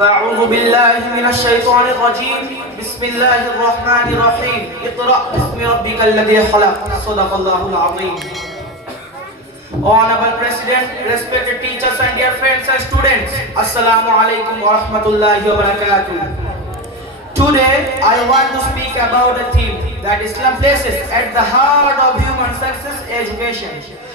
أعوذ بالله من الشيطان الرجيم بسم الله الرحمن الرحيم اقرأ باسم ربك الذي خلق صدق الله العظيم. Honorable President, respected teachers and dear friends and students, Assalamu alaikum wa rahmatullahi wa barakatuh. Today I want to speak about a theme that Islam places at the heart of human success, education.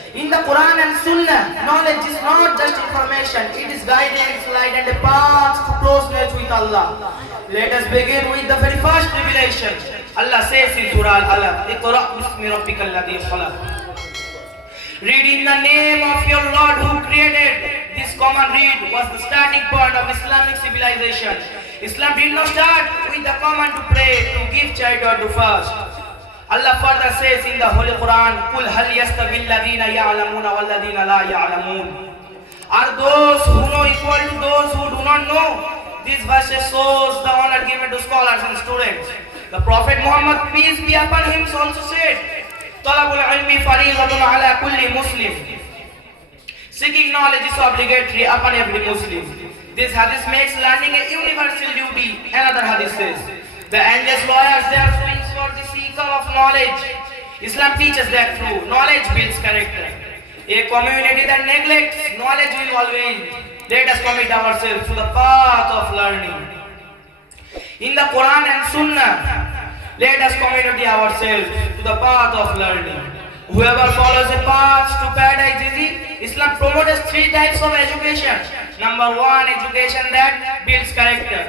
In the Quran and Sunnah, knowledge is not just information, it is guidance, light and a path to closeness with Allah. Let us begin with the very first revelation. Allah says in Surah Al-Alaq, Iqra bismi rabbikal ladhi khalaq. Read in the name of your Lord who created. This common read was the starting point of Islamic civilization. Islam did not start with the command to pray, to give charity or to fast. Allah further says in the Holy Quran, "Qul hal yastawi alladhina ya'lamuna wal ladhina la ya'lamun." Are those who know equal to those who do not know? This verse shows the honor given to scholars and students. The Prophet Muhammad, peace be upon him, also said, "Talabul ilmi fariidatun ala kulli Muslim." Seeking knowledge is obligatory upon every Muslim. This hadith makes learning a universal duty. Another hadith says, "The endless lawyers they are swings for the seeker of knowledge." Islam teaches that through knowledge builds character. A community that neglects knowledge will always. Let us commit ourselves to the path of learning. In the Quran and Sunnah, let us commit ourselves to the path of learning. Whoever follows a path to paradise is easy. Islam promotes three types of education. Number one, education that builds character.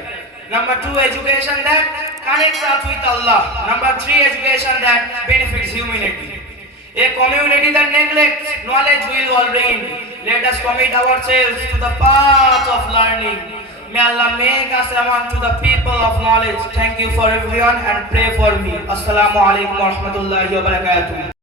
Number two, education that connects us with Allah. Number three, education that benefits humanity. A community that neglects knowledge will all ruin. Let us commit ourselves to the path of learning. May Allah make us among to the people of knowledge. Thank you for everyone and pray for me. Assalamu alaikum wa rahmatullahi wa barakatuh.